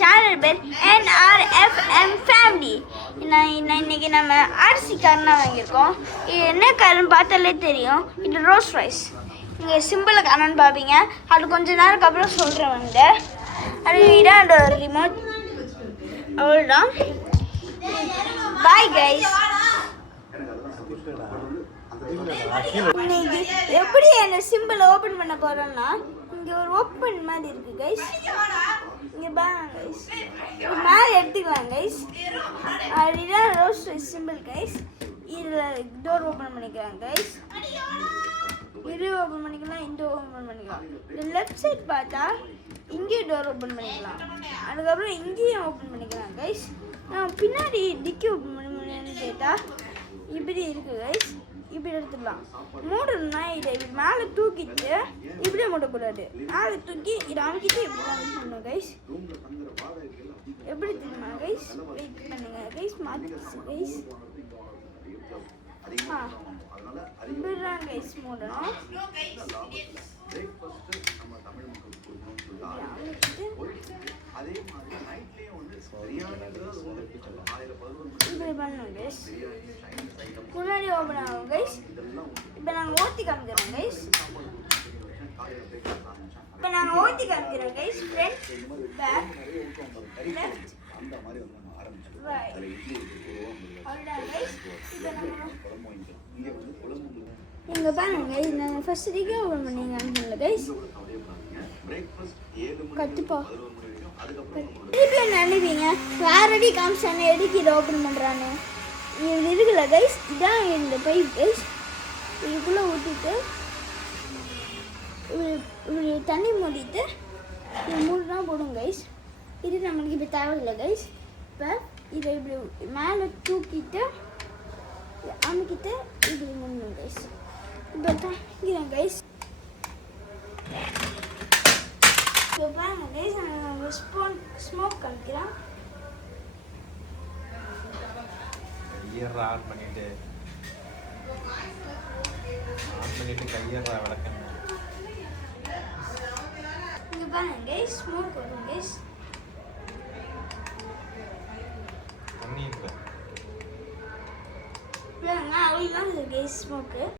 Channel பேர் NRFM family. இன்னைக்கு நம்ம அரிசி காரணம் வாங்கியிருக்கோம். இது என்ன காரணம் பார்த்தாலே தெரியும். இது ரோஸ்ட் ரைஸ். இங்கே சிம்பிளை காரணம்னு பார்ப்பீங்க. அது கொஞ்ச நேரத்துக்கு அப்புறம் சொல்கிறேன் வந்து. அது இதான் ரிமோட். அவ்வளோதான். Bye guys. இன்னைக்கு எப்படி அந்த சிம்பிள் ஓப்பன் பண்ண போகிறோன்னா இங்கே ஒரு ஓப்பன் மாதிரி இருக்குது கைஸ். இங்கே பாருங்க கைஸ். மேலே எடுத்துக்கலாம் கைஸ். அதுதான் ரோஸ்ட் ரைஸ் சிம்பிள் கைஸ். இதில் டோர் ஓப்பன் பண்ணிக்கலாம் கைஸ். இது ஓப்பன் பண்ணிக்கலாம், இந்த ஓப்பன் பண்ணிக்கலாம். இந்த லெஃப்ட் சைட் பார்த்தா இங்கேயும் டோர் ஓப்பன் பண்ணிக்கலாம். அதுக்கப்புறம் இங்கேயும் ஓப்பன் பண்ணிக்கலாம் கைஸ். பின்னாடி டிக்கி ஓப்பன் பண்ணி கேட்டால் இப்படி இருக்குது கைஸ். இப்படி எடுத்துடலாம். மூடணும்னா இதை இப்படி மேலே தூக்கிட்டு இப்படியே மூடக்கூடாது. மேலே தூக்கி இதை அமுக்கிட்டு இப்படி தான் பண்ணணும் கைஸ். எப்படி தெரியுமா கைஸ்? வெயிட் பண்ணுங்க கைஸ். மாற்றிச்சு கைஸ். இப்படிதான் கைஸ் மூடணும். இப்படி பண்ணணும் கைஸ். முன்னாடி ஓப்பன் ஆகும் கைஸ். இப்போ நாங்கள் ஓட்டி காமிக்கிறோம் guys. Front, back, left, right. அவ்வளோதான் கைஸ். இங்கே பாருங்க கைஸ். நாங்கள் ஃபர்ஸ்ட் டிக்கி ஓப்பன் பண்ணி காமிக்கல கைஸ். கற்றுப்பா திருப்பி நினைப்பீங்க வேறடி காமிச்சானே எதுக்கு இதை ஓப்பன் பண்ணுறான்னு. இது இருக்குல்ல கைஸ், இதான் இந்த பைப் கைஸ். இதுக்குள்ளே ஊற்றிட்டு இப்படி தண்ணி மூடிட்டு இது மூணு தான் போடும் கைஸ். இது நம்மளுக்கு இப்போ தேவையில்லை கைஸ். இப்போ இதை இப்படி மேலே தூக்கிட்டு அமுக்கிட்டு இப்படி மூடணும் கைஸ். இப்போ தாங்கிறேன் கைஸ். இப்போ பாருங்க கைஸ், நான் ஸ்மோக் காமிக்கிறேன். ஆன் பண்ணிட்டு கையறா விளக்கங்க. இங்க பாருங்க கைஸ், ஸ்மோக் வரும் கைஸ். தண்ணி இல்ல. பாருங்க அவ்வளவுதான் கைஸ் ஸ்மோக்.